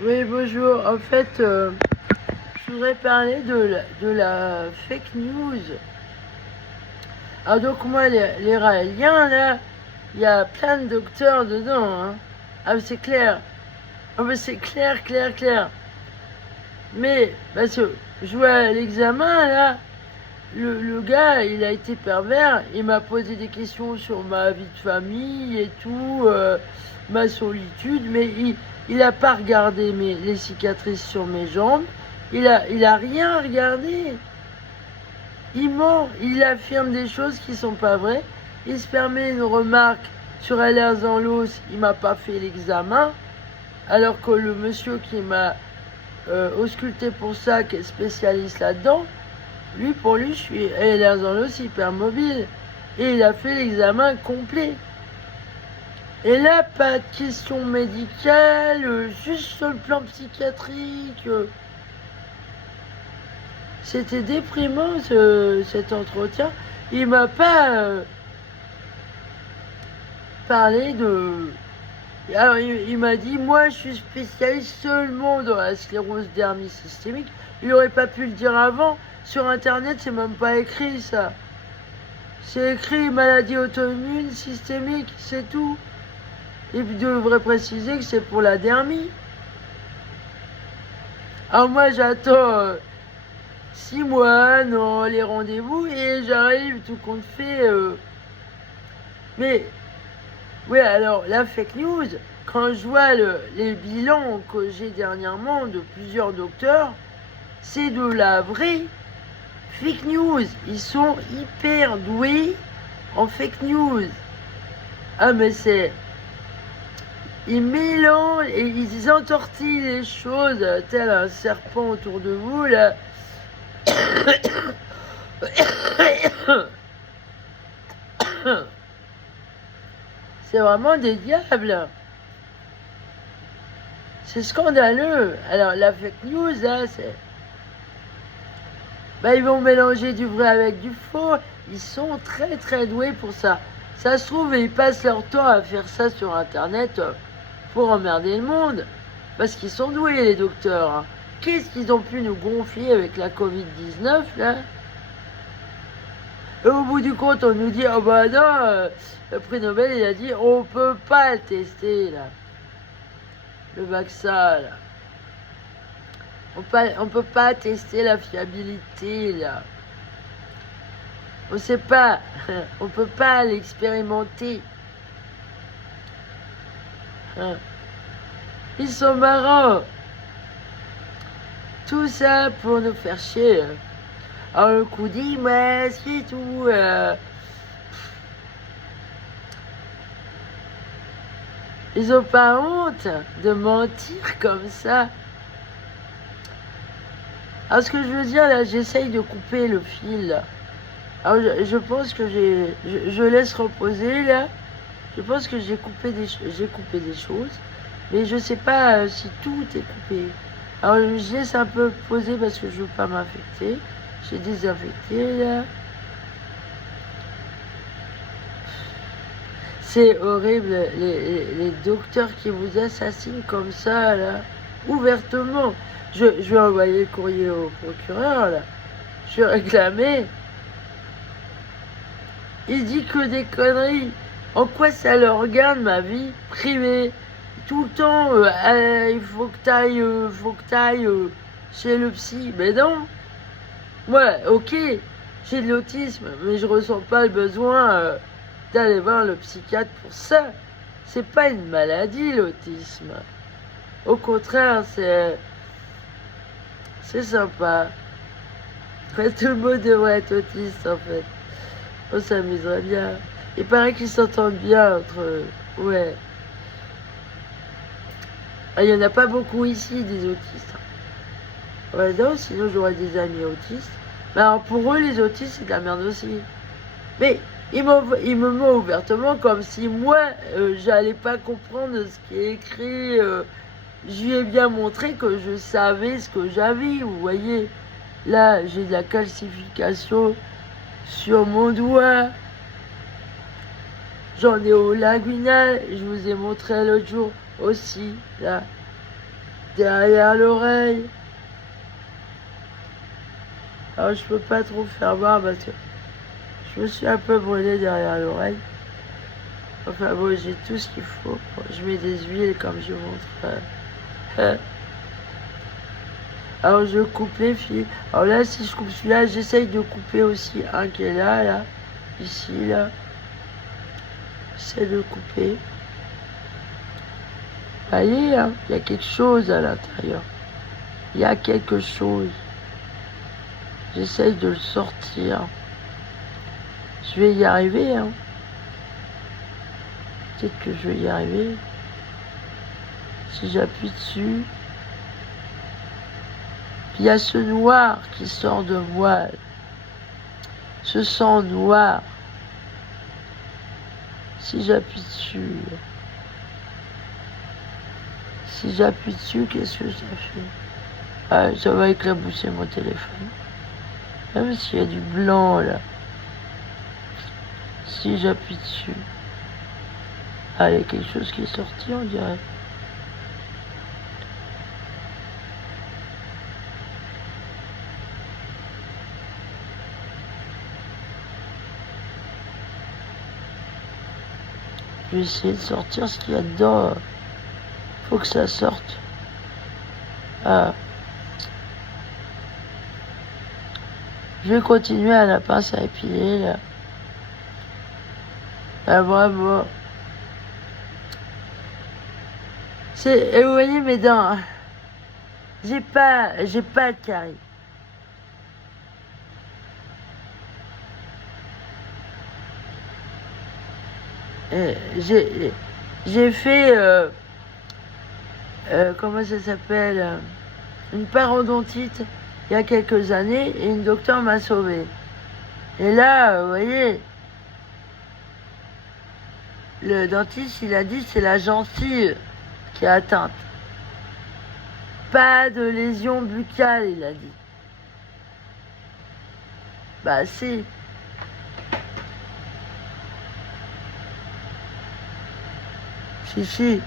Oui, bonjour. En fait, je voudrais parler de la fake news. Alors donc moi, les Raéliens, là, il y a plein de docteurs dedans. Hein. Ah, mais c'est clair. Ah, mais c'est clair, clair, clair. Mais, parce que je vois à l'examen, là, le gars, il a été pervers. Il m'a posé des questions sur ma vie de famille et tout, ma solitude. Mais il a pas regardé les cicatrices sur mes jambes. Il a rien regardé. Il ment. Il affirme des choses qui sont pas vraies. Il se permet une remarque sur Ehlers-Danlos. Il m'a pas fait l'examen. Alors que le monsieur qui m'a ausculté pour ça, qui est spécialiste là-dedans, lui, pour lui, je suis Ehlers-Danlos hypermobile. Et il a fait l'examen complet. Et là, pas de questions médicales, juste sur le plan psychiatrique. C'était déprimant cet entretien. Il m'a pas parlé de. Alors, il m'a dit, moi, je suis spécialiste seulement dans la sclérose dermis systémique. Il aurait pas pu le dire avant. Sur Internet, c'est même pas écrit ça. C'est écrit maladie auto-immune systémique, c'est tout. Il devrait préciser que c'est pour la dermie. Alors moi, j'attends 6 mois dans les rendez-vous et j'arrive tout compte fait. Mais, oui, alors, la fake news, quand je vois les bilans que j'ai dernièrement de plusieurs docteurs, c'est de la vraie fake news. Ils sont hyper doués en fake news. Ah, mais c'est. Ils mélangent et ils entortillent les choses tel un serpent autour de vous, là. C'est vraiment des diables. C'est scandaleux. Alors, la fake news, là, c'est. Bah, ils vont mélanger du vrai avec du faux. Ils sont très très doués pour ça. Ça se trouve, ils passent leur temps à faire ça sur Internet pour emmerder le monde. Parce qu'ils sont doués, les docteurs. Hein. Qu'est-ce qu'ils ont pu nous gonfler avec la Covid-19, là? Et au bout du compte, on nous dit, oh bah non, le prix Nobel, il a dit, on peut pas le tester, là. Le vaccin, là. On peut pas tester la fiabilité, là. On sait pas. On peut pas l'expérimenter. Hein. Ils sont marrants. Tout ça pour nous faire chier. Alors le coup dit, ouais, c'est tout. Ils ont pas honte de mentir comme ça. Alors ce que je veux dire là, j'essaye de couper le fil. Là. Alors je pense que je laisse reposer là. Je pense que j'ai coupé des choses, mais je sais pas si tout est coupé. Alors je laisse un peu poser parce que je veux pas m'infecter. J'ai désinfecté là. C'est horrible, les docteurs qui vous assassinent comme ça là, ouvertement. Je vais envoyer le courrier au procureur là. Je vais réclamer. Il dit que des conneries. En quoi ça le regarde ma vie privée? Tout le temps, il faut que t'ailles chez le psy. Mais non. Ouais, ok, j'ai de l'autisme, mais je ressens pas le besoin d'aller voir le psychiatre pour ça. C'est pas une maladie, l'autisme. Au contraire, c'est sympa. Ouais, tout le monde devrait être autiste, en fait. On s'amuserait bien. Il paraît qu'ils s'entendent bien entre eux. Ouais. Ah, il y en a pas beaucoup ici, des autistes. Ouais, non, sinon j'aurais des amis autistes. Mais alors pour eux, les autistes, c'est de la merde aussi. Mais il me ment ouvertement comme si moi, j'allais pas comprendre ce qui est écrit. Je lui ai bien montré que je savais ce que j'avais, vous voyez. Là, j'ai de la calcification sur mon doigt. J'en ai au linguinal, je vous ai montré l'autre jour aussi, là. derrière l'oreille. Alors je peux pas trop faire voir parce que je me suis un peu brûlée derrière l'oreille. Enfin bon, j'ai tout ce qu'il faut. Je mets des huiles comme je vous montre. Alors je coupe les fils. Alors là, si je coupe celui-là, j'essaye de couper aussi un qui est là, ici, là. J'essaie de couper. Vous voyez, hein, il y a quelque chose à l'intérieur. Il y a quelque chose. J'essaye de le sortir. Je vais y arriver, hein. Peut-être que je vais y arriver. Si j'appuie dessus. Il y a ce noir qui sort de moi. Ce sang noir. Si j'appuie dessus. Si j'appuie dessus, qu'est-ce que ça fait? Ah, ça va éclabousser mon téléphone. Même s'il y a du blanc là. Si j'appuie dessus. Ah, il y a quelque chose qui est sorti, on dirait. Je vais essayer de sortir ce qu'il y a dedans. Faut que ça sorte. Ah. Je vais continuer à la pince à épiler là. Ah, bravo. Et vous voyez mes dents. Hein. J'ai pas de carie. J'ai fait comment ça s'appelle, une parodontite il y a quelques années et une docteure m'a sauvé. Et là, vous voyez, le dentiste il a dit c'est la gencive qui est atteinte. Pas de lésion buccale, il a dit. Bah si. Si.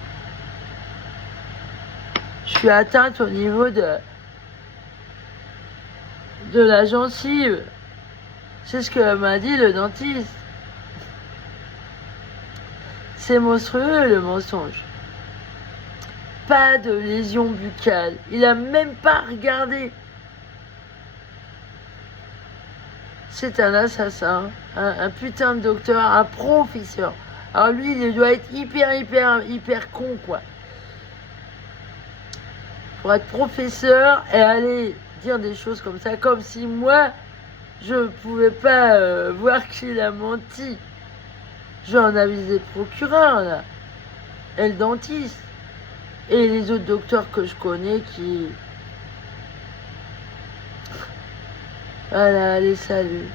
Je suis atteinte au niveau de la gencive. C'est ce que m'a dit le dentiste. C'est monstrueux le mensonge. Pas de lésion buccale. Il a même pas regardé. C'est un assassin, un putain de docteur, un professeur. Alors lui, il doit être hyper con, quoi. Pour être professeur et aller dire des choses comme ça, comme si moi, je pouvais pas voir qu'il a menti. J'en avisé le procureur, là. Et le dentiste. Et les autres docteurs que je connais qui... Voilà, allez, salut.